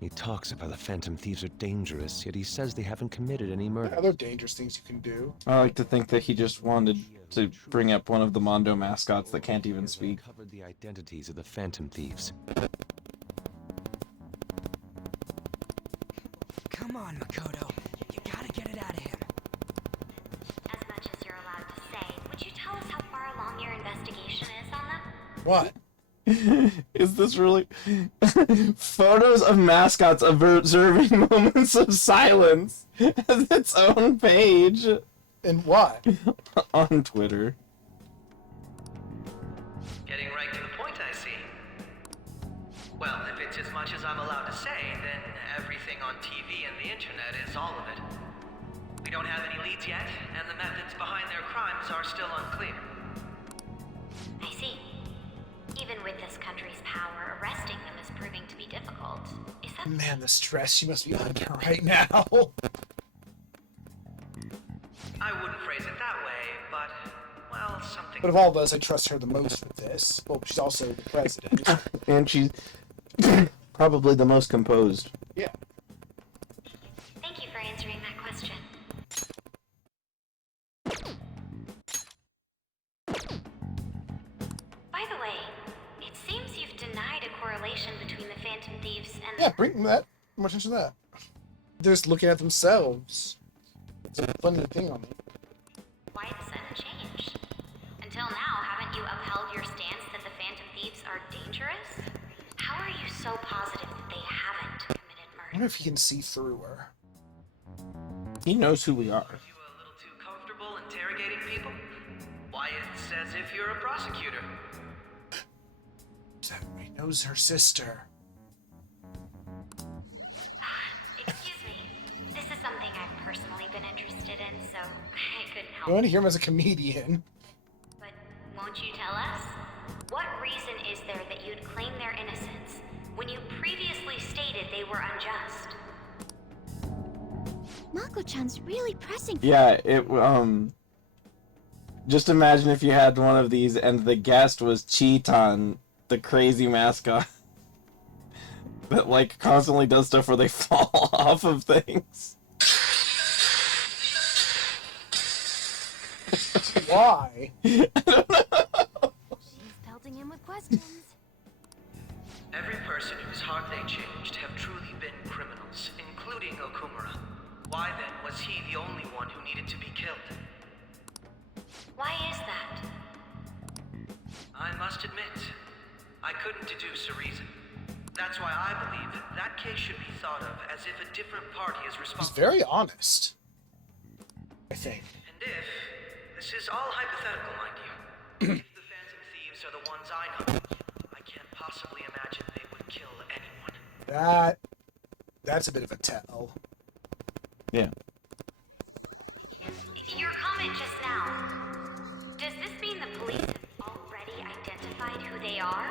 He talks about the Phantom Thieves are dangerous, yet he says they haven't committed any murder. Other dangerous things you can do. I like to think that he just wanted to bring up one of the Mondo mascots that can't even speak. Covered the identities of the Phantom Thieves. Come on, Makoto. You gotta get it out of him. As much as you're allowed to say, would you tell us how far along your investigation is on them? What? Is this really photos of mascots observing moments of silence as its own page And what? on Twitter? Getting right to the point, I see. Well, if it's as much as I'm allowed to say, then everything on TV and the internet is all of it. We don't have any leads yet, and the methods behind their crimes are still unclear. I see. Even with this country's power, arresting them is proving to be difficult. Is that... Man, the stress she must be under right now. I wouldn't phrase it that way, but, well, something... But of all of us, I trust her the most with this. Well, she's also the president. And she's probably the most composed. Yeah. Thank you for answering that question. By the way, it seems you've denied a correlation between the Phantom Thieves and Yeah, bring that. Much attention to that. They're just looking at themselves. It's a funny thing on them. Why the sudden change? Until now, haven't you upheld your stance that the Phantom Thieves are dangerous? How are you so positive that they haven't committed I murder? wonder if he can see through her. He knows who we are. Are you a little too comfortable interrogating people? Why, it's as if you're a prosecutor. So he knows her sister. Excuse me. This is something I've personally been interested in, so I couldn't I help. want to hear him as a comedian. But won't you tell us? What reason is there that you'd claim their innocence when you previously stated they were unjust? Mako-chan's really pressing. Yeah, just imagine if you had one of these and the guest was Cheeton, the crazy mascot that, like, constantly does stuff where they fall off of things. Why? She's pelting him with questions. Every person whose heart they changed have truly been criminals, including Okumura. Why then was he the only one who needed to be killed? Why is that? I must admit, I couldn't deduce a reason. That's why I believe that case should be thought of as if a different party is He's responsible. very honest. I think. And if, this is all hypothetical, mind you, if the Phantom Thieves are the ones I know, I can't possibly imagine they would kill anyone. That's a bit of a tell. Yeah. Your comment just now, does this mean the police have already identified who they are?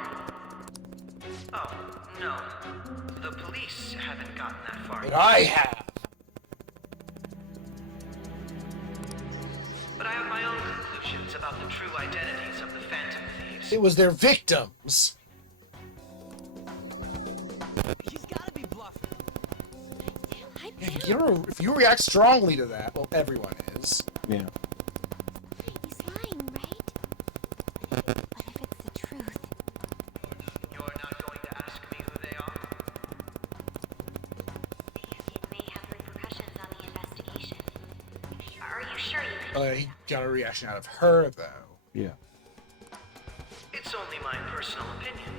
Oh, no. The police haven't gotten that far But yet. I have. But I have my own conclusions about the true identities of the Phantom Thieves. It was their victims. He's gotta be bluffing. I If you react strongly to that, well, everyone is. Yeah. He's lying, right? But if it's the truth, You're not going to ask me who they are? It may have repercussions on the investigation. Are you sure you can? He got a reaction out of her, though. Yeah. It's only my personal opinion,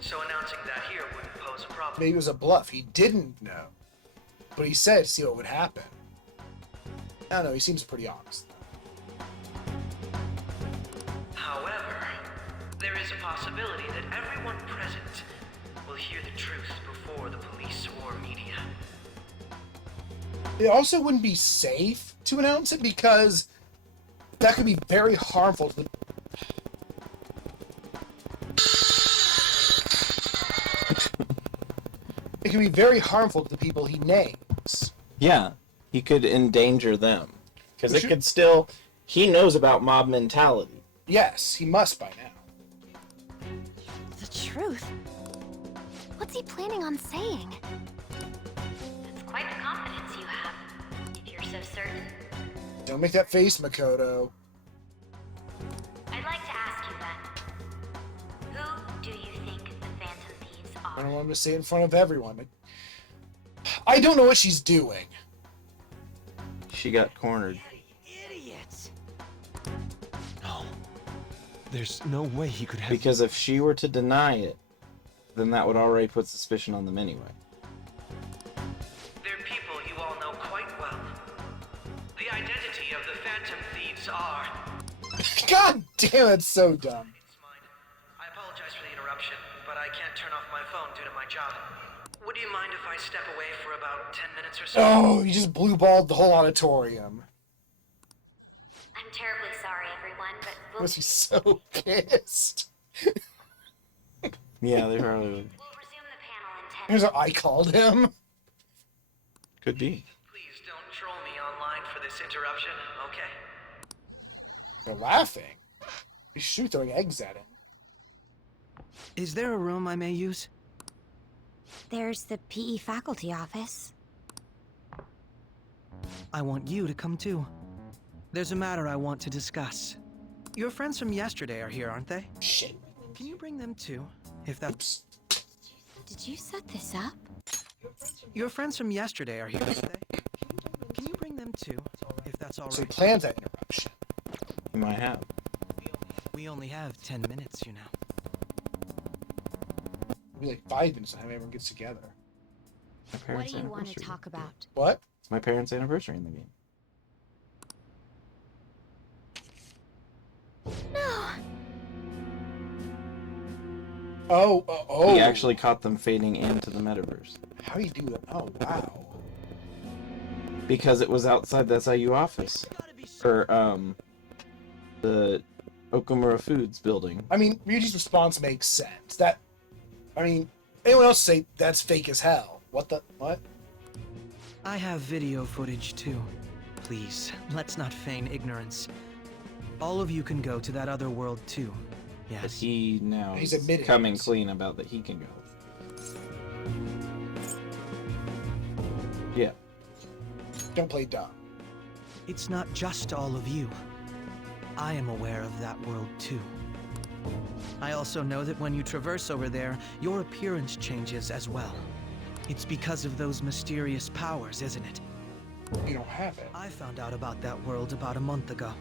so announcing that here wouldn't pose a problem. Maybe it was a bluff. He didn't know. But he said, see what would happen. I don't know, he seems pretty honest. However, there is a possibility that everyone present will hear the truth before the police or media. It also wouldn't be safe to announce it because that could be very harmful to the... It could be very harmful to the people he names. Yeah. He could endanger them. Because We it should- could still... He knows about mob mentality. Yes, he must by now. the truth. What's he planning on saying? so certain? Don't make that face, Makoto. I'd like to ask you then. Who do you think the Phantom Thieves I are? don't want him to say it in front of everyone. I don't know what she's doing. She got cornered. Idiots! No. There's no way he could have. Because if she were to deny it, then that would already put suspicion on them anyway. They're people you all know quite well. The identity of the Phantom Thieves are... God damn, that's so dumb. It's mine. I apologize for the interruption, but I can't turn off my phone due to my job. Would you mind if I step away for about 10 minutes or so? Oh, you just blue-balled the whole auditorium. I'm terribly sorry, everyone, but I we'll must be so pissed. Yeah, they probably would. we'll resume the panel in 10 Here's what I called him. Could be. Please don't troll me online for this interruption, okay? They're laughing. You shoot throwing eggs at him. Is there a room I may use? There's the PE faculty office. I want you to come too. There's a matter I want to discuss. Your friends from yesterday are here, aren't they? Shit. Can you bring them too? If that's... Oops. Did you set this up? Your friends from yesterday are here, aren't they? Can you bring them too? If that's all So he right. plans that interruption. You might have. We only have 10 minutes, you know. It'll be like 5 minutes by the time everyone gets together. My What parents' do you want to anniversary. talk about? What? It's my parents' anniversary in the game. No. Oh. He actually caught them fading into the metaverse. How do you do that? Oh, wow. Because it was outside the SIU office. Or, the Okumura Foods building. I mean, Ryuji's response makes sense. Anyone else say that's fake as hell? What? I have video footage too. Please, let's not feign ignorance. All of you can go to that other world too. But Yes. he now He's is admitted coming it. clean about that he can go. Yeah. Don't play dumb. It's not just all of you. I am aware of that world too. I also know that when you traverse over there, your appearance changes as well. It's because of those mysterious powers, isn't it? You don't have it. I found out about that world about a month ago.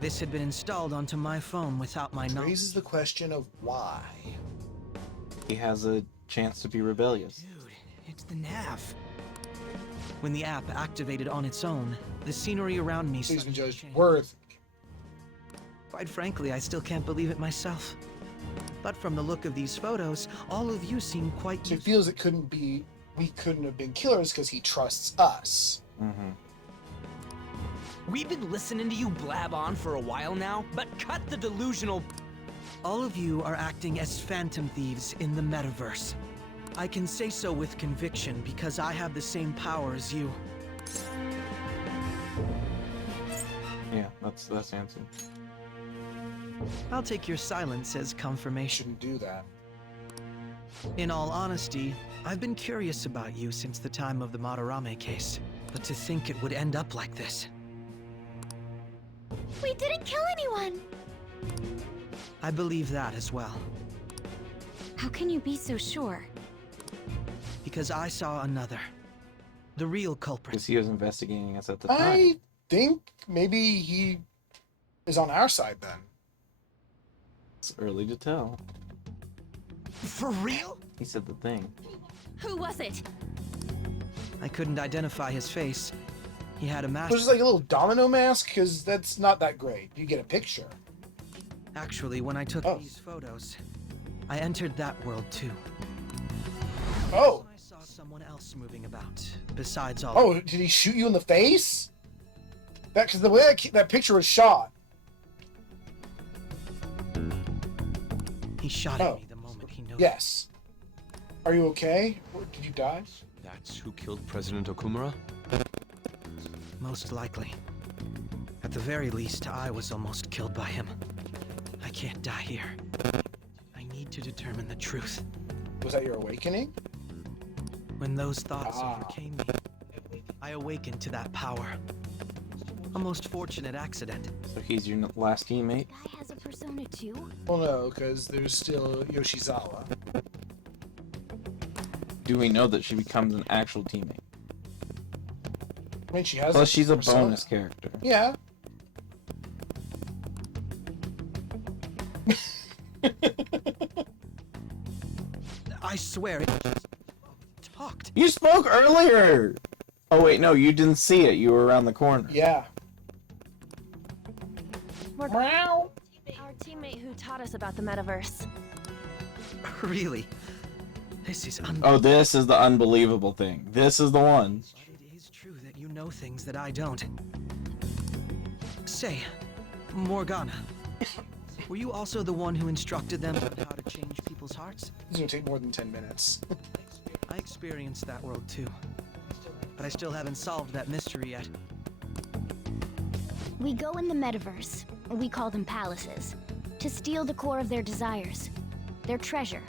This had been installed onto my phone without my knowledge. Raises the question of why. He has a chance to be rebellious. Dude, it's the nav. When the app activated on its own, the scenery around me Please been suddenly judged changed. worth. Quite frankly, I still can't believe it myself. But from the look of these photos, all of you seem quite So he feels we couldn't have been killers because he trusts us. Mm-hmm. We've been listening to you blab on for a while now, but cut the delusional. All of you are acting as phantom thieves in the metaverse. I can say so with conviction because I have the same power as you. Yeah, that's the answer. I'll take your silence as confirmation. Shouldn't do that. In all honesty, I've been curious about you since the time of the Madarame case. But to think it would end up like this. We didn't kill anyone. I believe that as well. How can you be so sure? Because I saw another. The real culprit. Because he was investigating us at the time. I think maybe he is on our side then. It's early to tell. For real? He said the thing. Who was it? I couldn't identify his face. He had a It mask. was just like a little domino mask, because that's not that great. You get a picture. Actually, when I took Oh. these photos, I entered that world too. Oh. I saw someone else moving about, besides all. Oh, did he shoot you in the face? Because the way that picture was shot. He shot Oh. at me the moment he noticed. Yes. Are you okay? Did you die? That's who killed President Okumura? Most likely. At the very least, I was almost killed by him. I can't die here. I need to determine the truth. Was that your awakening? When those thoughts Ah. overcame me, I awakened to that power. A most fortunate accident. So he's your last teammate? The guy has a persona too? Well, no, because there's still Yoshizawa. Do we know that she becomes an actual teammate? I mean, she has. Plus, she's a persona. bonus character. Yeah. I swear it just talked. You spoke earlier! Oh wait, no, you didn't see it. You were around the corner. Yeah. Our teammate who taught us about the metaverse. Really? This is Oh, this is the unbelievable thing. This is the one. It is true that you know things that I don't. Say, Morgana, were you also the one who instructed them on how to change people's hearts? It's gonna take more than 10 minutes. I experienced that world too, but I still haven't solved that mystery yet. We go in the metaverse, or we call them palaces, to steal the core of their desires, their treasure.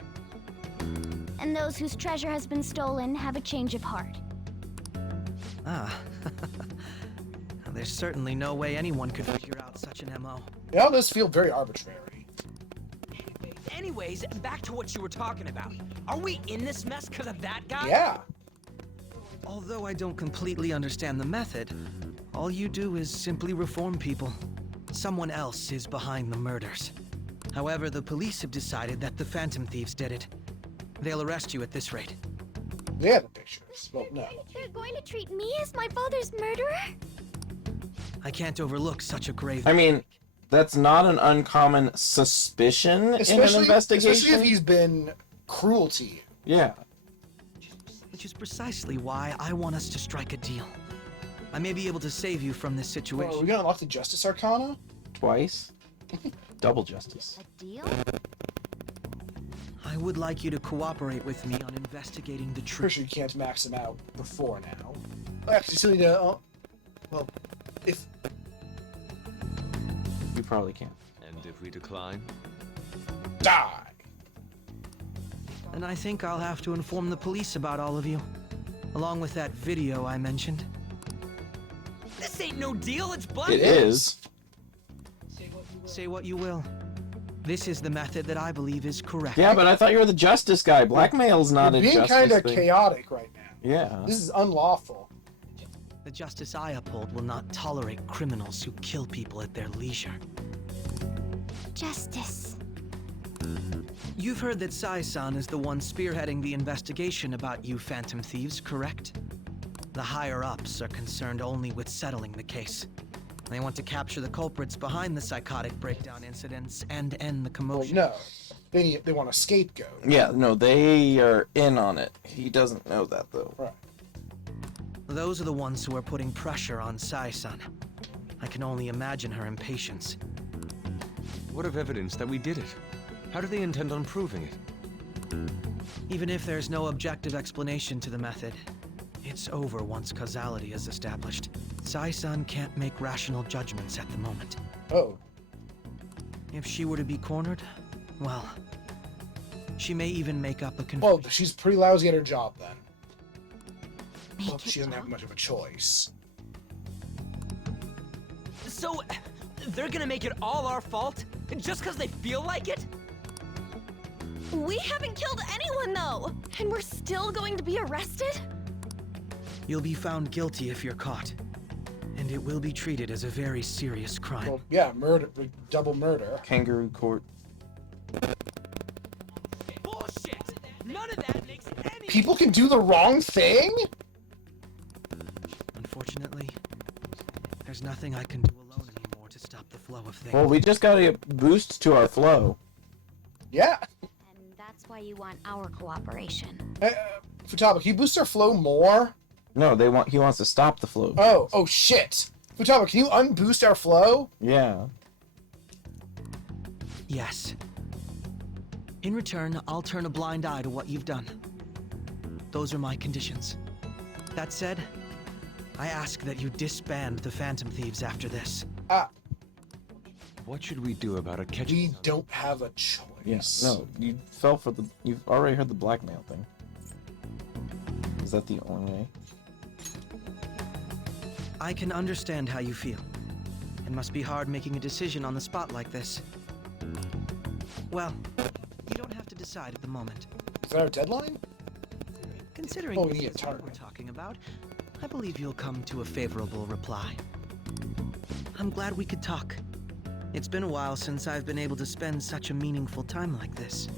And those whose treasure has been stolen have a change of heart. Ah. There's certainly no way anyone could figure out such an MO. It all does feel very arbitrary. Anyways, back to what you were talking about. Are we in this mess because of that guy? Yeah. Although I don't completely understand the method, all you do is simply reform people. Someone else is behind the murders. However, the police have decided that the Phantom Thieves did it. They'll arrest you at this rate. They have the pictures. Well, no. They're going to treat me as my father's murderer? I can't overlook such a grave... I mean, that's not an uncommon suspicion in an investigation. Especially if he's been cruel to you. Yeah. Which is precisely why I want us to strike a deal. I may be able to save you from this Well, situation. are we gonna unlock the Justice Arcana? Twice. Double justice. A deal? I would like you to cooperate with me on investigating the Pretty truth. sure you can't max them out before now. Oh, actually, you still need to. Well, if You probably can. And if we decline? die. And I think I'll have to inform the police about all of you. Along with that video I mentioned. This ain't no deal, it's black. It is. Say what you will. This is the method that I believe is correct. Yeah, but I thought you were the justice guy. Blackmail's not You're a being justice kind of thing. chaotic right now. Yeah. This is unlawful. The justice I uphold will not tolerate criminals who kill people at their leisure. Justice. You've heard that Sai-san is the one spearheading the investigation about you Phantom Thieves, correct? The higher-ups are concerned only with settling the case. They want to capture the culprits behind the psychotic breakdown incidents and end the Well, commotion. no. They want a scapegoat. Yeah, no, they are in on it. He doesn't know that, though. Right. Those are the ones who are putting pressure on Sai-san. I can only imagine her impatience. What of evidence that we did it? How do they intend on proving it? Even if there's no objective explanation to the method, it's over once causality is established. Sai-san can't make rational judgments at the moment. Oh. If she were to be cornered, well, she may even make up a Well, confession. she's pretty lousy at her job then. Make Well, it she doesn't have up? much of a choice. So, they're gonna make it all our fault? Just because they feel like it? We haven't killed anyone though! And we're still going to be arrested? You'll be found guilty if you're caught, and it will be treated as a very serious crime. Well, yeah, murder, double murder. Kangaroo court. Bullshit! None of that makes any People can do the wrong thing? Unfortunately, there's nothing I can do alone anymore to stop the flow of things. Well, we just got a boost to our flow. Yeah. And that's why you want our cooperation. Futaba, can you boost our flow more? No, he wants to stop the flow. Oh shit. Futaba, can you unboost our flow? Yeah. Yes. In return, I'll turn a blind eye to what you've done. Those are my conditions. That said, I ask that you disband the Phantom Thieves after this. What should we do about it catching We them? don't have a choice. Yes. No, you fell for the. You've already heard the blackmail thing. Is that the only way? I can understand how you feel. It must be hard making a decision on the spot like this. Well, you don't have to decide at the moment. Is that our deadline? Considering Oh, we this need a is what we're target. talking about, I believe you'll come to a favorable reply. I'm glad we could talk. It's been a while since I've been able to spend such a meaningful time like this.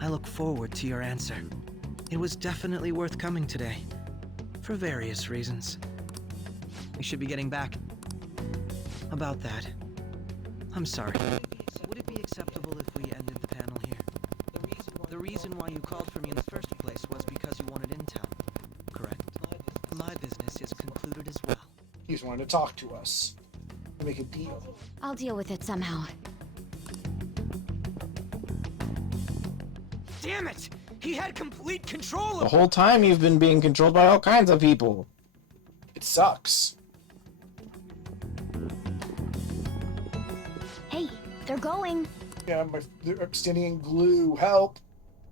I look forward to your answer. It was definitely worth coming today, for various reasons. We should be getting back. About that, I'm sorry. Would it be acceptable if we ended the panel here? The reason why you called for me in the first place was because you wanted intel, correct? My business is concluded as well. He just wanted to talk to us. Make a deal. I'll deal with it somehow. Damn it! He had complete control The of. whole time you've been being controlled by all kinds of people. It sucks. Hey, they're going. Yeah, they're standing in glue. Help.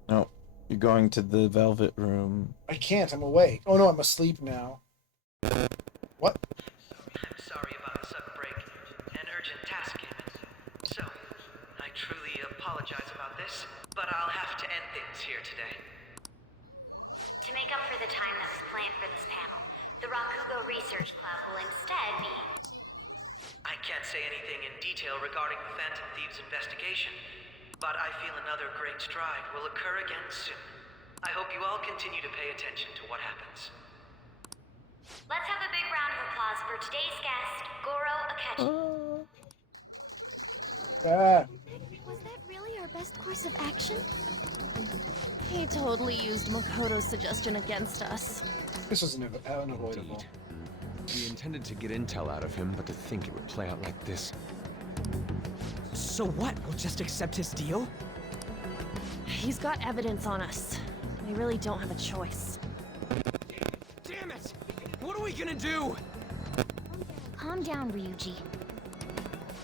No, you're going to the velvet room. I can't. I'm awake. Oh no, I'm asleep now. What? I'm sorry about the sudden break. An urgent task came in. So, I truly apologize about this, but I'll have to end things here today. To make up for the time that was planned for this panel, the Rakugo Research Club will instead be... I can't say anything in detail regarding the Phantom Thieves investigation, but I feel another great stride will occur again soon. I hope you all continue to pay attention to what happens. Let's have a big round of applause for today's guest, Goro Akechi. Ah. Was that really our best course of action? He totally used Makoto's suggestion against us. This was unavoidable. We intended to get intel out of him, but to think it would play out like this. So what? We'll just accept his deal? He's got evidence on us. We really don't have a choice. Damn it! What are we gonna do? Calm down, Ryuji.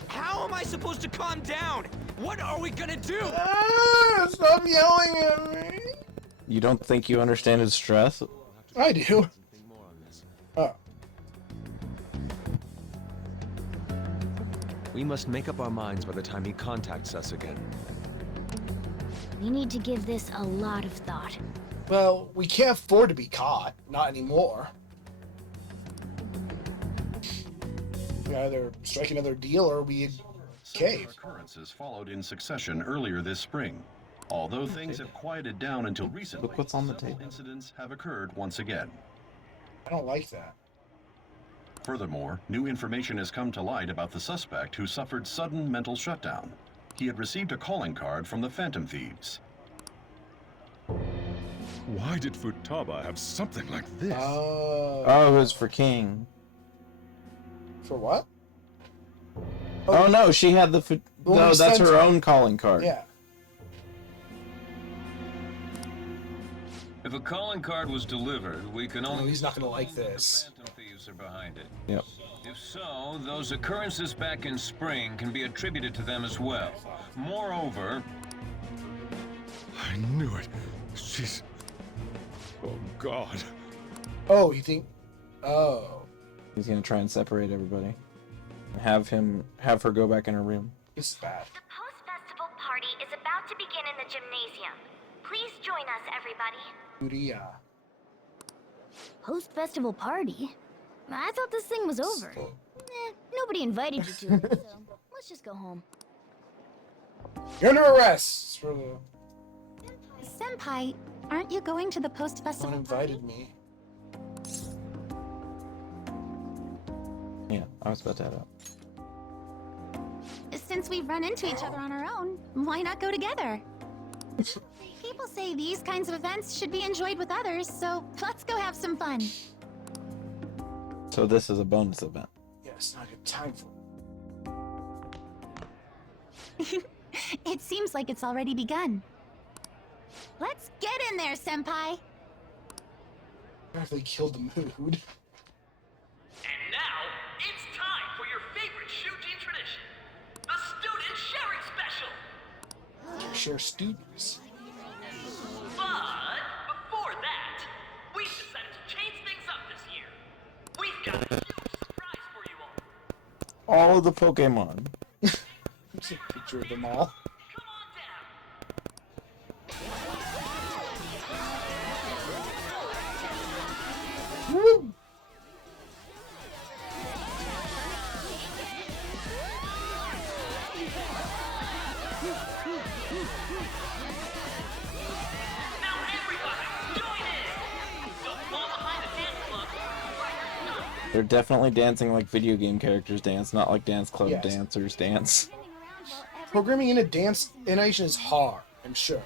How am I supposed to calm down? What are we gonna do? Ah, stop yelling at me. You don't think you understand his stress? I do. Think more on this. Oh. We must make up our minds by the time he contacts us again. We need to give this a lot of thought. Well, we can't afford to be caught. Not anymore. We either strike another deal or we cave. Similar occurrences followed in succession earlier this spring. Although things have quieted down until recently, Look what's on the several table. incidents have occurred once again. I don't like that. Furthermore, new information has come to light about the suspect who suffered sudden mental shutdown. He had received a calling card from the Phantom Thieves. Why did Futaba have something like this? Oh, it was for King. For what? Oh no, she had the Well, no, we that's sent her her- own calling card. Yeah. If a calling card was delivered, we can only... No, he's not gonna like assume that this. The Phantom Thieves are behind it. Yep. If so, those occurrences back in spring can be attributed to them as well. Moreover... I knew it. She's... Oh, God. Oh, you think? Oh, He's gonna try and separate everybody. Have her go back in her room. this is bad. The post-festival party is about to begin in the gymnasium. Please join us, everybody. Uriah. Post-festival party? I thought this thing was over. Nobody invited you to it, so let's just go home. You're under arrest for the Senpai, aren't you going to the post-festival one party? invited me. Yeah, I was about to have that. Since we've run into each other on our own, why not go together? People say these kinds of events should be enjoyed with others, so let's go have some fun. So this is a bonus event. Yeah, it's not a good time for It seems like it's already begun. Let's get in there, Senpai! it. They killed the mood. And now, it's time for your favorite Shuji tradition, the Student Sharing Special! Share students. But before that, we've decided to change things up this year. We All of the Pokemon. There's a picture of them all. Woo! They're definitely dancing like video game characters dance, not like dance club Yes. dancers dance. Programming in a dance animation is hard, I'm sure.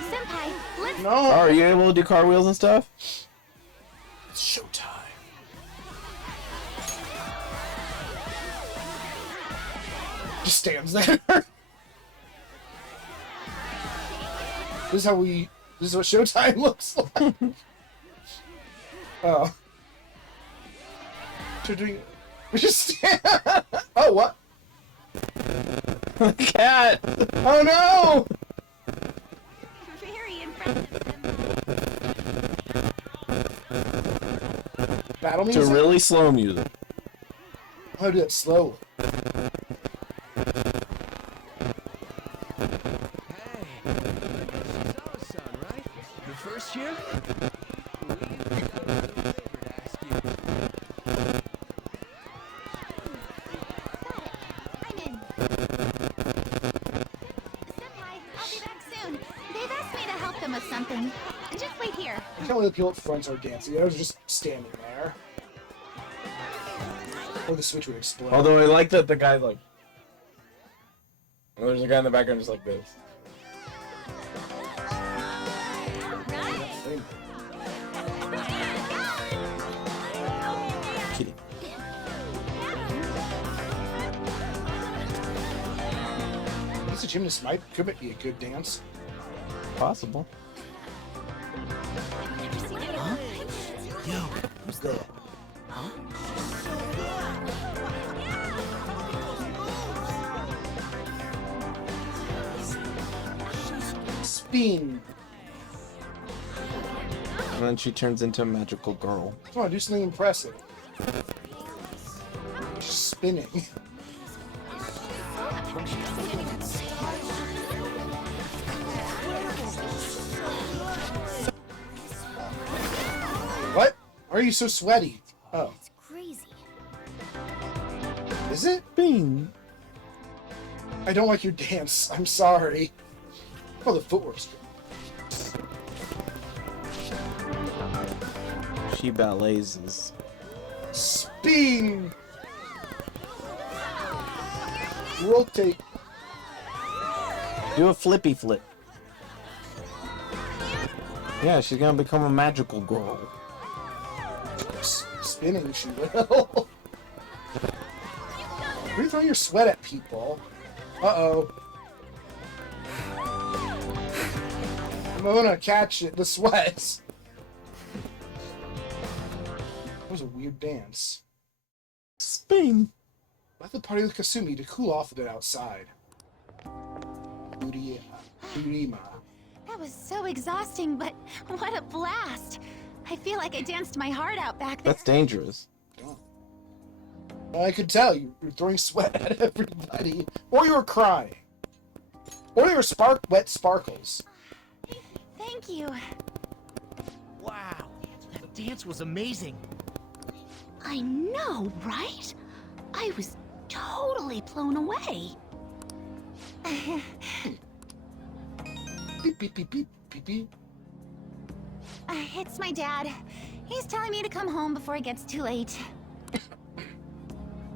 Senpai, let's... No! Oh, are you able to do cartwheels and stuff? It's showtime. Just stands there. This is what showtime looks like. Oh. We're doing... We just stand... Oh, what? Cat! Oh no! Very impressive. Battle To music? really slow music. How do that slowly? Hey, this is our son, right? The first year? We have a favor to ask you. I'm in. Senpai, I'll be back soon. They've asked me to help them with something. Just wait here. I can't believe the people up front are dancing. I was just standing there. Or the switch would explode. Although I like that the guy's like... There's a guy in the background just like this. Kidding. This gymnast could be a good dance. Possible. Yo, who's that? Spin. And then she turns into a magical girl. Come on, do something impressive. Just spinning. What? Why are you so sweaty? Oh. It's crazy. Is it? Bing! I don't like your dance. I'm sorry. Oh, the footwork's good. She ballets. Spin! Rotate. Do a flippy flip. Yeah, she's gonna become a magical girl. Spinning, she will. Why are you throwing your sweat at people? Uh-oh. I'm gonna catch it, the sweat. That was a weird dance. Spin. Let the party with Kasumi to cool off a bit outside. Urima. That was so exhausting, but what a blast! I feel like I danced my heart out back there. That's dangerous. I could tell you were throwing sweat at everybody. Or you were crying. Or they were wet sparkles. Thank you. Wow, that dance was amazing. I know, right? I was totally blown away. Beep, beep, beep, beep, beep, beep. It's my dad. He's telling me to come home before it gets too late.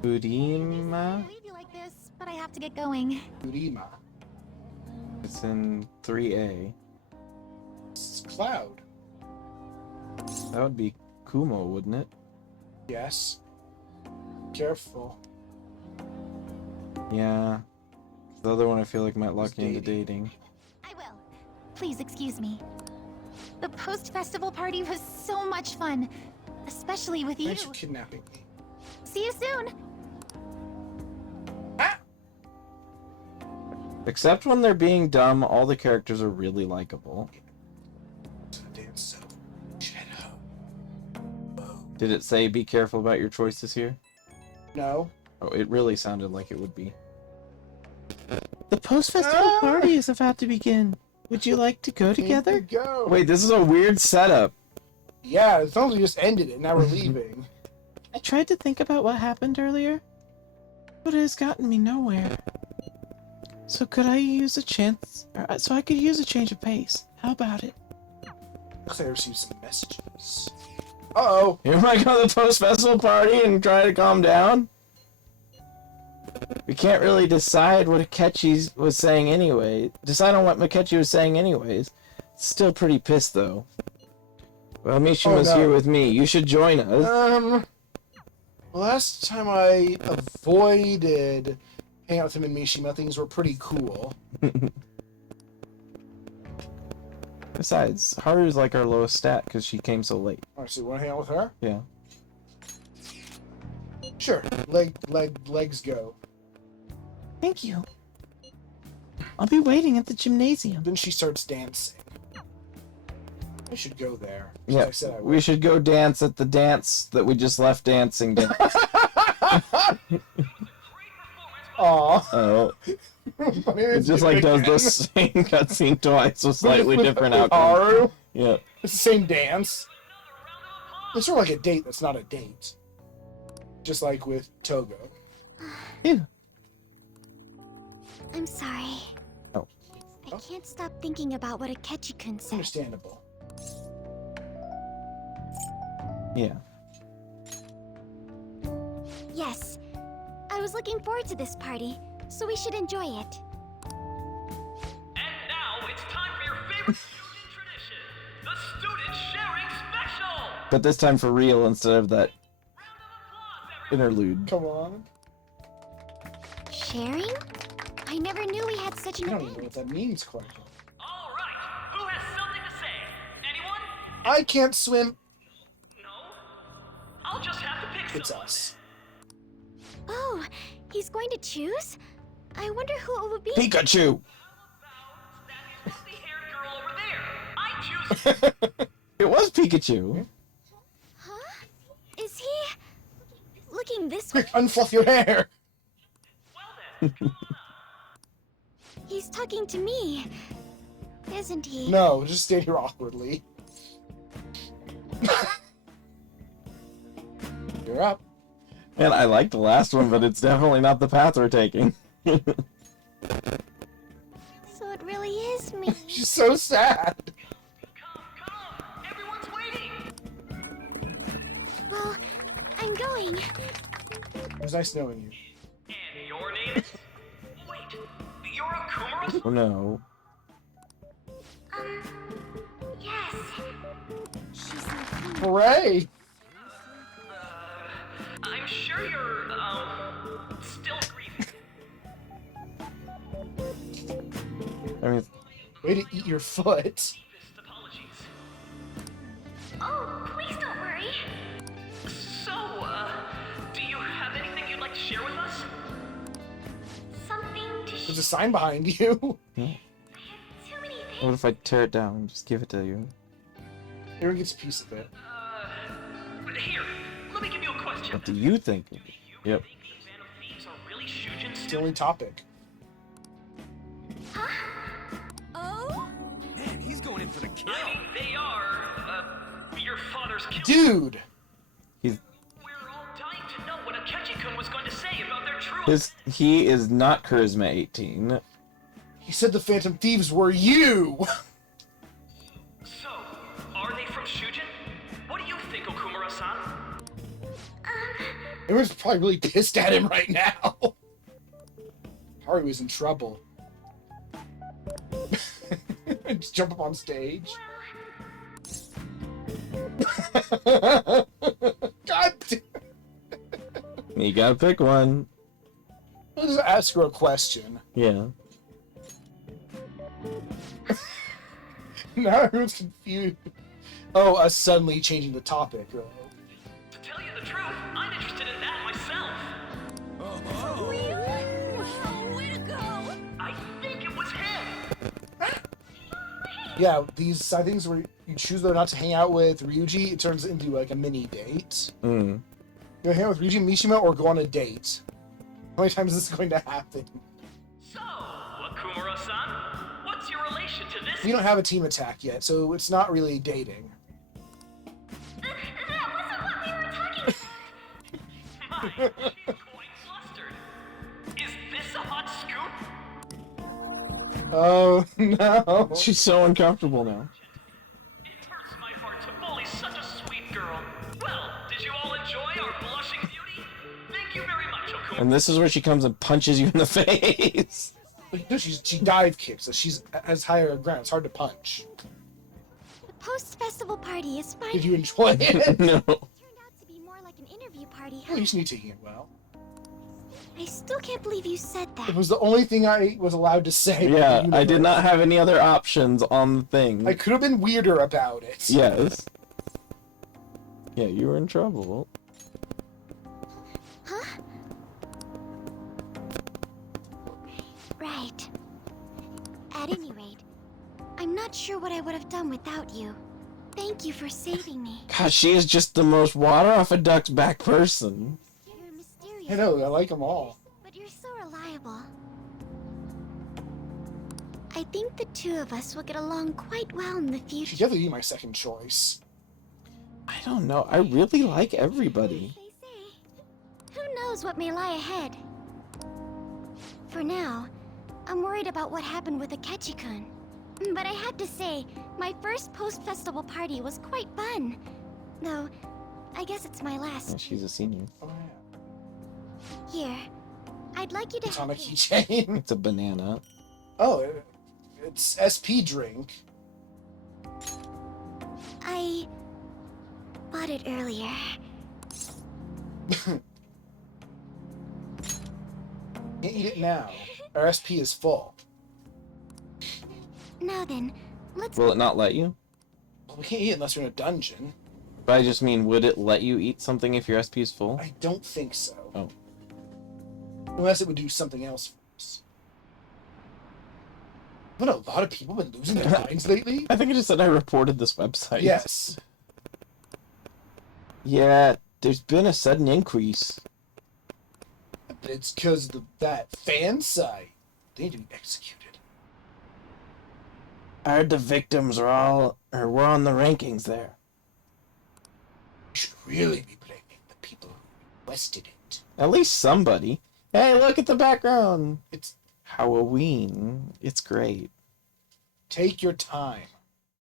Urima? I'll leave you like this, but I have to get going. Urima. It's in 3A. It's Cloud. That would be Kumo, wouldn't it? Yes. Careful. Yeah. The other one I feel like might lock you into dating. dating. I will. Please excuse me. The post-festival party was so much fun. Especially with you. Thanks for kidnapping me. See you soon! Except when they're being dumb, all the characters are really likable. Did it say be careful about your choices here? No. Oh, it really sounded like it would be. The post-festival party is about to begin. Would you like to go together? Go. Wait, this is a weird setup. Yeah, it sounds like we just ended it. Now we're leaving. I tried to think about what happened earlier, but it has gotten me nowhere. So could I use a chance? So I could use a change of pace. How about it? Claire received some messages. Uh-oh. You might go to the post-festival party and try to calm down? We can't really decide what Akechi was saying anyway. Decide on what Akechi was saying anyways. Still pretty pissed though. Well, Mishima's here with me. You should join us. Last time I avoided hanging out with him and Mishima, things were pretty cool. Besides, Haru's like our lowest stat because she came so late. Alright, so you want to hang out with her? Yeah. Sure. Legs go. Thank you. I'll be waiting at the gymnasium. Then she starts dancing. I should go there. Yeah, I said I would. we should go dance at the dance that we just left dancing dance. Aw. Oh. It just like does the same cutscene twice with slightly different outcomes. Haru? Yeah. It's the same dance. It's sort of like a date that's not a date. Just like with Togo. Yeah. I'm sorry. Oh. I can't stop thinking about what Akechi-kun said. Understandable. Yeah. Yes. I was looking forward to this party, so we should enjoy it. And now it's time for your favorite student tradition, the student sharing special! But this time for real instead of that interlude. Come on. Sharing? I never knew we had such an I don't even know event. what that means quite. Alright, who has something to say? Anyone? I can't swim. No? I'll just have to pick It's someone. us. Oh, he's going to choose? I wonder who it would be. Pikachu! That fluffy-haired girl over there. I choose It was Pikachu. Huh? Is he looking this way? Unfluff your hair. He's talking to me, isn't he? No, just stand here awkwardly. You're up. And I like the last one, but it's definitely not the path we're taking. So it really is me. She's so sad. Come, everyone's waiting. Well, I'm going. It was nice knowing you. And your name is... Wait, you're a Kumara? Oh no. Yes. She's so cute. Hooray! I'm sure you're, still grieving. I mean, Way to eat your foot. Apologies. Oh, please don't worry. So, do you have anything you'd like to share with us? Something to There's a sign behind you. Too many things. what if I tear it down and just give it to you? Everyone gets a piece of it. Here, let me give you a question. What do you think? Yep. Think these Phantom Thieves are really Shujin It's the students? only topic. Oh? Man, he's going in for the kill. I mean, they are, your father's killed. Dude! He's We're all dying to know what Akechi-kun was going to say about their true... he is not charisma 18. He said the Phantom Thieves were you! So, are they from Shujin? What do you think, Okumura-san? Everyone's probably really pissed at him right now. Haru was in trouble. Just jump up on stage. God damn. You gotta pick one. I'll just ask her a question. Yeah. Now everyone's confused. Oh, us suddenly changing the topic. To tell you the truth, I'm interested in that myself. Really? Wow, way to go! I think it was him. Yeah, these side things where you choose whether or not to hang out with Ryuji, it turns into like a mini date. Mm. You hang out with Ryuji and Mishima or go on a date. How many times is this going to happen? So, Kumura-san, what's your relation to this? We don't have a team attack yet, so it's not really dating. That wasn't what we were talking My, she's quite flustered. Is this a hot scoop? Oh, no. She's so uncomfortable now. It hurts my heart to bully such a sweet girl. Well, did you all enjoy our blushing beauty? Thank you very much, Okuma. And this is where she comes and punches you in the face. No, she dive kicks, so she's as higher ground. It's hard to punch. The post-festival party is fine. Did you enjoy it? No. It turned out to be more like an interview party. At least you taking it well. I still can't believe you said It that. was the only thing I was allowed to say. Yeah, I did not have any other options on the thing. I could have been weirder about it. Yes. Yeah, you were in trouble. Huh? Right. At any rate, I'm not sure what I would have done without you. Thank you for saving me. Gosh, she is just the most water off a duck's back person. You're mysterious. I know, I like them all. But you're so reliable. I think the two of us will get along quite well in the She'd future. definitely be my second choice. I don't know. I really like everybody. They say. Who knows what may lie ahead? For now, I'm worried about what happened with Akechi-kun. But I have to say, my first post-festival party was quite fun. Though, I guess it's my Yeah, last. she's a senior. Oh, yeah. Here, I'd like you to It's on a have this. keychain. It's a banana. Oh, it's SP drink. I bought it earlier. Can't eat it now. Our SP is full. Now then, let's. Will it not let you? Well, we can't eat it unless we're in a dungeon. But I just mean, would it let you eat something if your SP is full? I don't think so. Oh. Unless it would do something else for us. Haven't a lot of people been losing their minds lately? I think I just said I reported this website. Yes. Yeah, there's been a sudden increase. But it's because of that fan site. They need to be executed. I heard the victims were on the rankings there. You should really be blaming the people who requested it. At least somebody. Hey, look at the background. It's Halloween. It's great. take your time.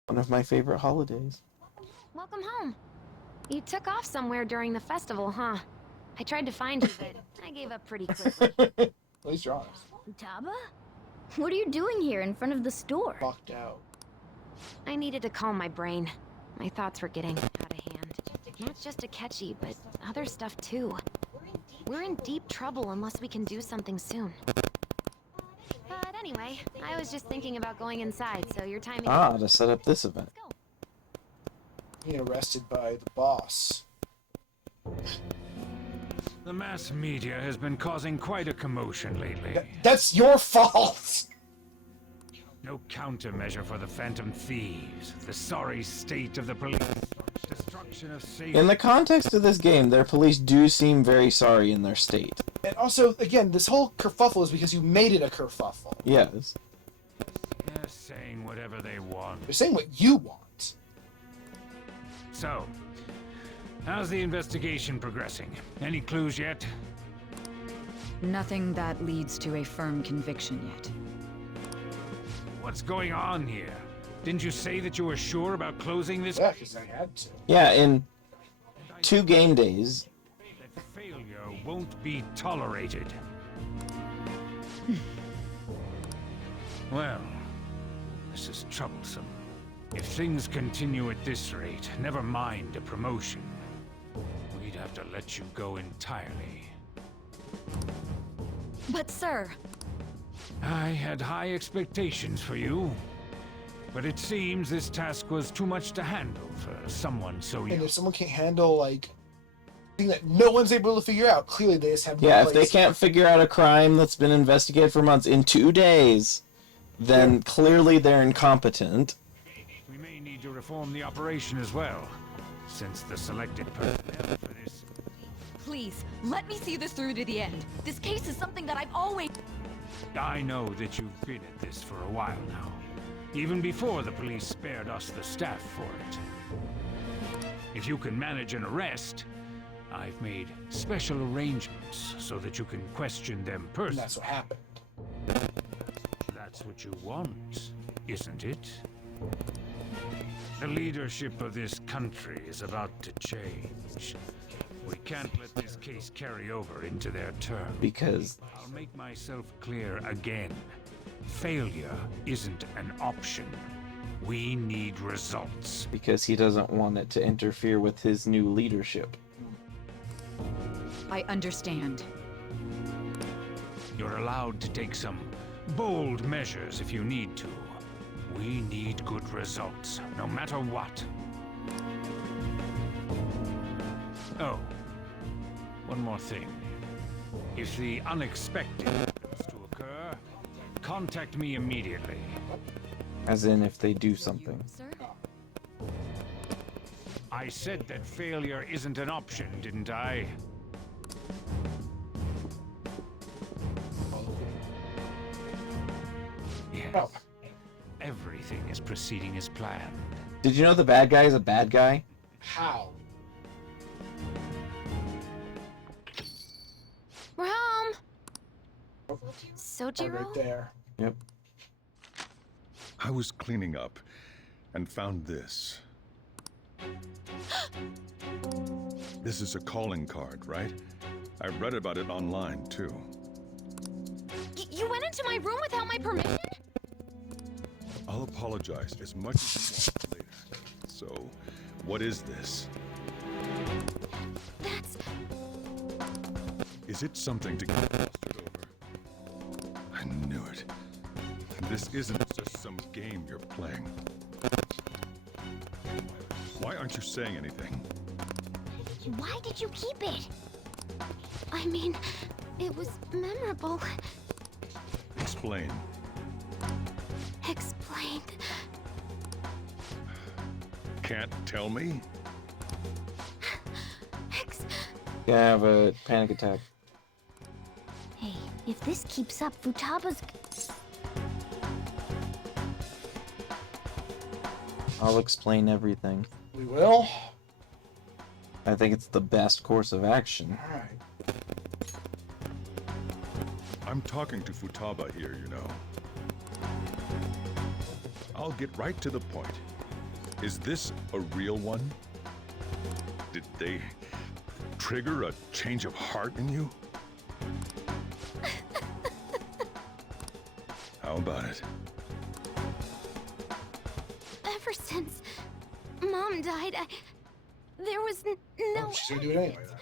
One of my favorite holidays. Welcome home. You took off somewhere during the festival, huh? I tried to find you, but I gave up pretty quickly. At least you're honest. Taba? What are you doing here in front of the store? Locked out. I needed to calm my brain. My thoughts were getting out of hand. Not just Akechi, but other stuff too. We're in deep trouble unless we can do something soon. But anyway, I was just thinking about going inside, so your timing... Ah, to set up this event. Let's go. Being arrested by the boss. The mass media has been causing quite a commotion lately. That's your fault! No countermeasure for the Phantom Thieves, the sorry state of the police, destruction of safety. In the context of this game, their police do seem very sorry in their state. And also, again, this whole kerfuffle is because you made it a kerfuffle. Yes. They're saying whatever they want. They're saying what you want. So, how's the investigation progressing? Any clues yet? Nothing that leads to a firm conviction yet. What's going on here? Didn't you say that you were sure about closing this? Yeah, because I had to. Yeah, in 2 game days. That failure won't be tolerated. Well, this is troublesome. If things continue at this rate, never mind a promotion. We'd have to let you go entirely. But sir... I had high expectations for you. But it seems this task was too much to handle for someone so young. And if someone can't handle, like, thing that no one's able to figure out, clearly they just have no Yeah, if place. they can't figure out a crime that's been investigated for months in 2 days, then clearly they're incompetent. to reform the operation as well, since the selected personnel for this... Please, let me see this through to the end. This case is something that I've always... I know that you've been at this for a while now, even before the police spared us the staff for it. If you can manage an arrest, I've made special arrangements so that you can question them personally. And that's what happened. That's what you want, isn't it? The leadership of this country is about to change. We can't let this case carry over into their term. Because I'll make myself clear again. Failure isn't an option. We need results. Because he doesn't want it to interfere with his new leadership. I understand. You're allowed to take some bold measures if you need to. We need good results, no matter what. Oh, one more thing. If the unexpected was to occur, contact me immediately. As in, if they do something. I said that failure isn't an option, didn't I? Yes. Everything is proceeding as planned. Did you know the bad guy is a bad guy? How? We're home. Oh, Sojiro? right there. Yep. I was cleaning up and found this. This is a calling card, right? I read about it online, too. You went into my room without my permission? I'll apologize as much as you want later. So, what is this? That's... Is it something to get flustered over? I knew it. This isn't just some game you're playing. Why aren't you saying anything? Why did you keep it? I mean, it was memorable. Explain. Explain. Can't tell me? Gonna have a panic attack. Hey, if this keeps up, Futaba's... I'll explain everything. We will? I think it's the best course of action. Alright. I'm talking to Futaba here, you know. I'll get right to the point. Is this a real one? Did they trigger a change of heart in you? How about it? Ever since Mom died, there was no... Oh, she's gonna do it anyway, then.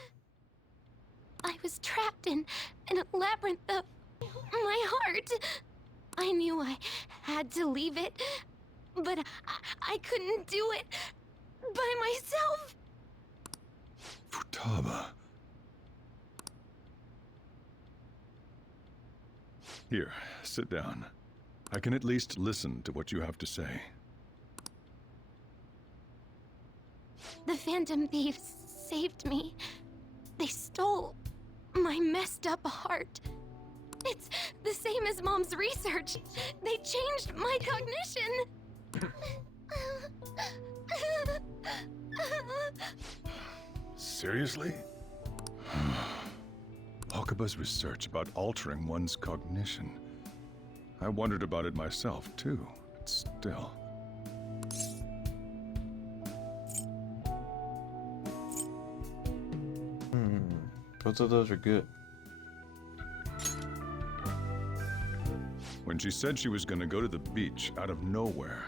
I was trapped in a labyrinth of my heart. I knew I had to leave it, but I couldn't do it by myself. Futaba. Here, sit down. I can at least listen to what you have to say. The Phantom Thieves saved me. They stole my messed up heart. It's the same as Mom's research. They changed my cognition. Seriously? Okaba's research about altering one's cognition. I wondered about it myself, too, but still. Both of those are good. When she said she was going to go to the beach out of nowhere,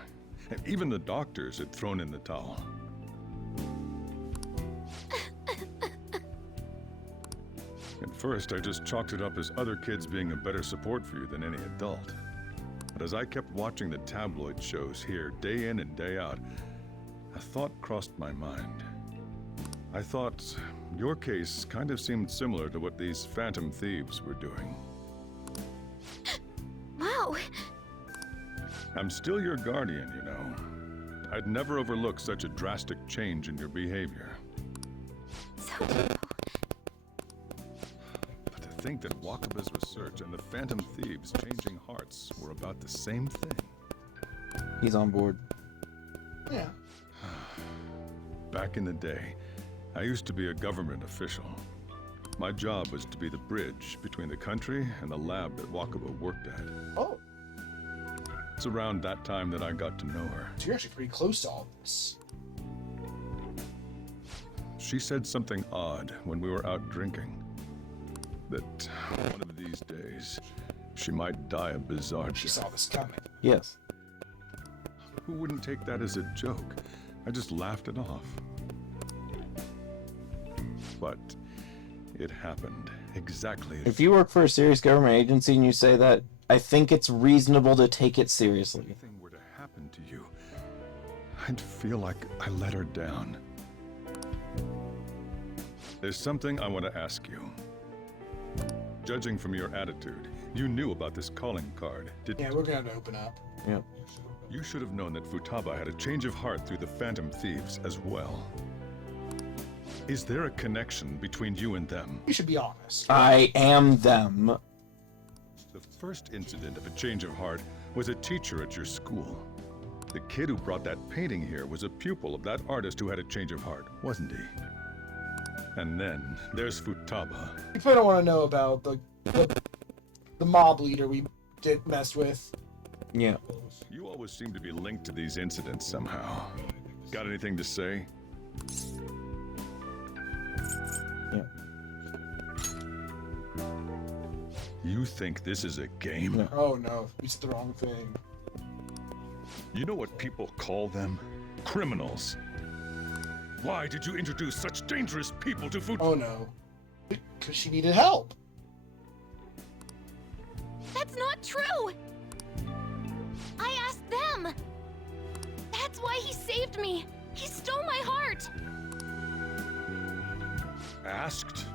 and even the doctors had thrown in the towel. At first, I just chalked it up as other kids being a better support for you than any adult. But as I kept watching the tabloid shows here, day in and day out, a thought crossed my mind. I thought your case kind of seemed similar to what these Phantom Thieves were doing. Wow. I'm still your guardian, you know. I'd never overlook such a drastic change in your behavior. Sojiro. But to think that Wakaba's research and the Phantom Thieves' changing hearts were about the same thing. He's on board. Yeah. Back in the day, I used to be a government official. My job was to be the bridge between the country and the lab that Wakaba worked at. Oh. It's around that time that I got to know her. So you're actually pretty close to all this. She said something odd when we were out drinking. That one of these days, she might die a bizarre She death. saw this coming. Yes. Who wouldn't take that as a joke? I just laughed it off. But it happened exactly as If you work for a serious government agency and you say that, I think it's reasonable to take it seriously. If anything were to happen to you, I'd feel like I let her down. There's something I want to ask you. Judging from your attitude, you knew about this calling card, didn't Yeah, you? we're gonna have to open up. Yep. You should have known that Futaba had a change of heart through the Phantom Thieves as well. Is there a connection between you and them? You should be honest. I am them. The first incident of a change of heart was a teacher at your school. The kid who brought that painting here was a pupil of that artist who had a change of heart, wasn't he? And then there's Futaba. You probably don't want to know about the mob leader we did mess with. Yeah. You always seem to be linked to these incidents somehow. Got anything to say? Yeah. You think this is a game? No. Oh no, we said the wrong thing. You know what people call them? Criminals. Why did you introduce such dangerous people to Futaba? Oh no. Because she needed help. That's not true! I asked them! That's why he saved me! He stole my heart! Asked?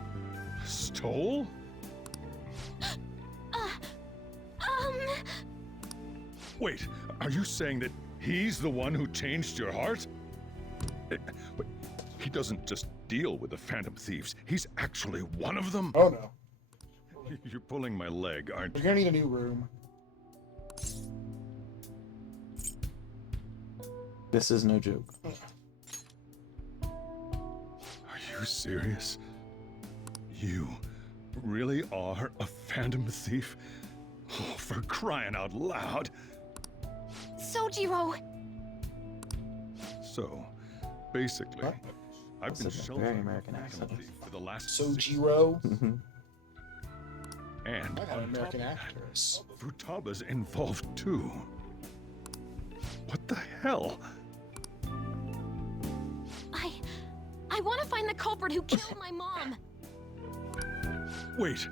Stole? Wait, are you saying that he's the one who changed your heart? But he doesn't just deal with the Phantom Thieves. He's actually one of them? Oh no. You're pulling my leg, aren't We're you? gonna need a new room. This is no joke. Are you serious? You really are a Phantom Thief? Oh, for crying out loud! Sojiro! So, basically, What? I've been That's a very sheltering American a Phantom accent. Thief for the last Sojiro. And I got an on top American of that, actress. Futaba's involved too. What the hell? I want to find the culprit who killed my mom! Wait,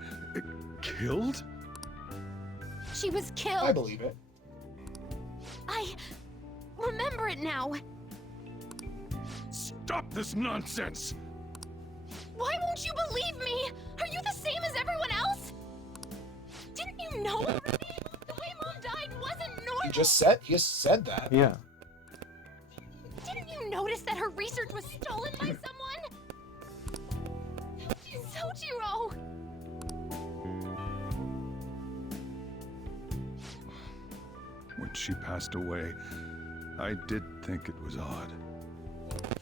killed? She was killed! I believe it. I remember it now! Stop this nonsense! Why won't you believe me? Are you the same as everyone else? Didn't you know already? The way Mom died wasn't normal! He just said that. Yeah. Didn't you notice that her research was stolen by someone? Sojiro! When she passed away, I did think it was odd.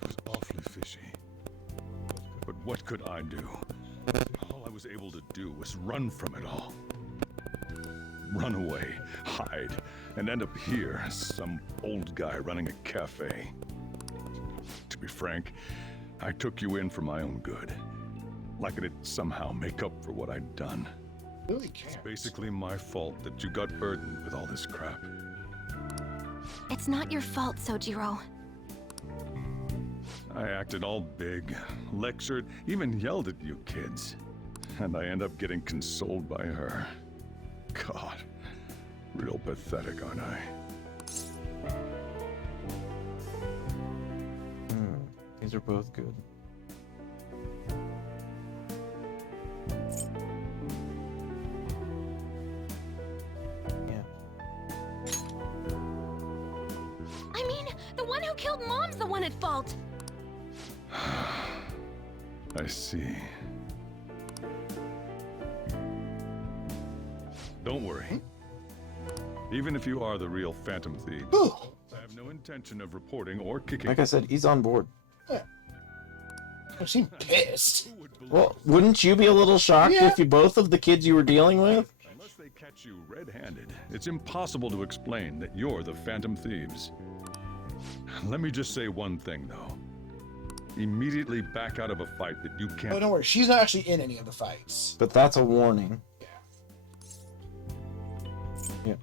It was awfully fishy. But what could I do? All I was able to do was run from it all. Run away, hide, and end up here, some old guy running a cafe. To be frank, I took you in for my own good. Like it'd somehow make up for what I'd done. Really It's can't. basically my fault that you got burdened with all this crap. It's not your fault, Sojiro. I acted all big, lectured, even yelled at you kids. And I end up getting consoled by her. God, real pathetic, aren't I? These are both good. I mean, the one who fault. I see. Don't worry. Even if you are the real Phantom Thief, I have no intention of reporting or kicking. Like I said, he's on board. Yeah. I seem pissed. Well, wouldn't you be a little shocked if you both of the kids you were dealing with? Unless they catch you red-handed, it's impossible to explain that you're the Phantom Thieves. Let me just say one thing, though. Immediately back out of a fight that you can't... Oh, don't worry. She's not actually in any of the fights. But that's a warning. Yeah.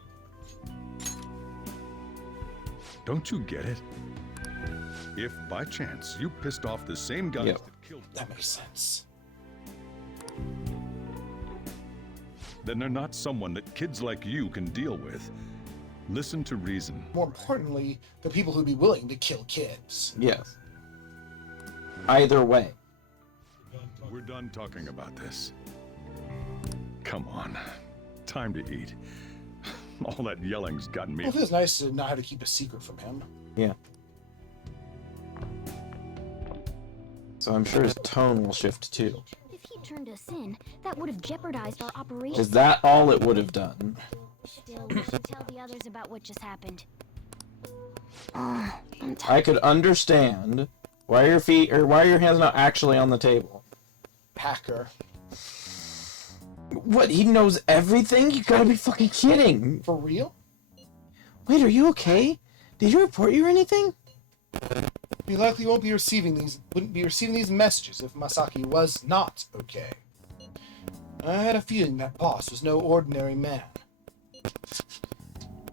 Don't you get it? If, by chance, you pissed off the same guys that killed... That makes sense. Then they're not someone that kids like you can deal with. Listen to reason. More importantly, the people who'd be willing to kill kids. Yes. Either way. We're done talking about this. Come on. Time to eat. All that yelling's gotten me... Well, it feels nice to not have to keep a secret from him. Yeah. So I'm sure his tone will shift too. If he turned us in, that would have jeopardized our operation. Is that all it would have done? Still, we should tell the others about what just happened. I could understand why your feet or why your hands not actually on the table. Hacker. What? He knows everything? You gotta be fucking kidding. For real? Wait, are you okay? Did you report you or anything? We likely wouldn't be receiving these messages if Masaki was not okay. I had a feeling that boss was no ordinary man.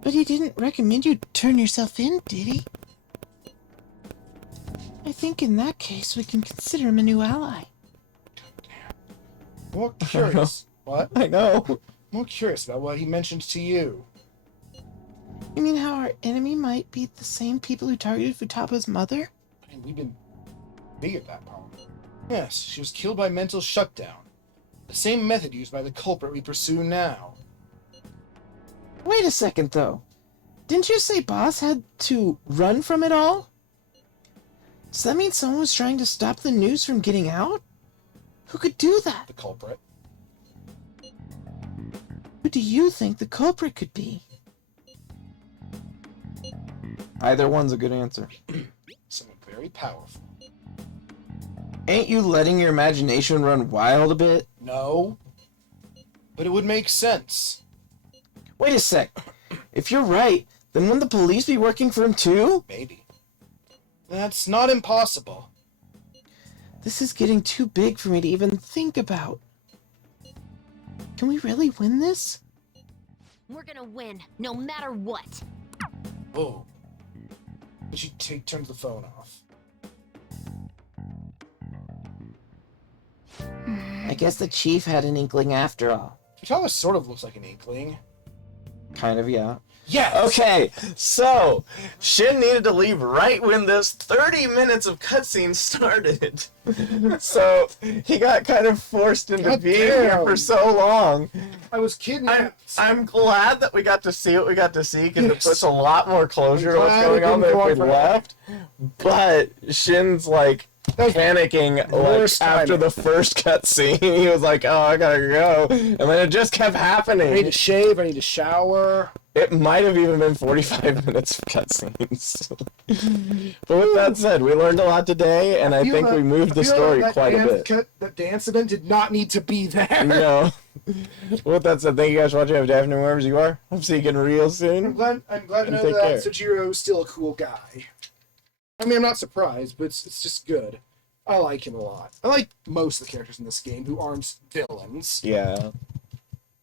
But he didn't recommend you turn yourself in, did he? I think in that case we can consider him a new ally. More curious. What? I know. More curious about what he mentioned to you. You mean how our enemy might be the same people who targeted Futaba's mother? I mean, we've been figured that problem. Yes, she was killed by mental shutdown. The same method used by the culprit we pursue now. Wait a second, though. Didn't you say Boss had to run from it all? Does that mean someone was trying to stop the news from getting out? Who could do that? The culprit. Who do you think the culprit could be? Either one's a good answer. Someone very powerful. Ain't you letting your imagination run wild a bit? No. But it would make sense. Wait a sec. If you're right, then wouldn't the police be working for him too? Maybe. That's not impossible. This is getting too big for me to even think about. Can we really win this? We're gonna win, no matter what. Oh. And she turns the phone off. I guess the chief had an inkling after all. Futaba sort of looks like an inkling. Kind of, yeah. Yes! Okay, so Shin needed to leave right when this 30 minutes of cutscene started. So he got kind of forced into being here for so long. I was kidnapped. I'm glad that we got to see what we got to see because it puts a lot more closure to what's glad going it on didn't there if go we on left. But Shin's like panicking like after the first cutscene. He was like, "Oh, I gotta go," and then it just kept happening. I need to shave. I need to shower. It might have even been 45 minutes of cutscenes. But with that said, we learned a lot today, and I think we moved the story quite a bit. That dance event did not need to be there. No. With that said, thank you guys for watching. Have a day afternoon wherever you are. I'll see you again real soon. I'm glad to know take that care. Sojiro's still a cool guy. I mean, I'm not surprised, but it's just good. I like him a lot. I like most of the characters in this game who aren't villains. Yeah.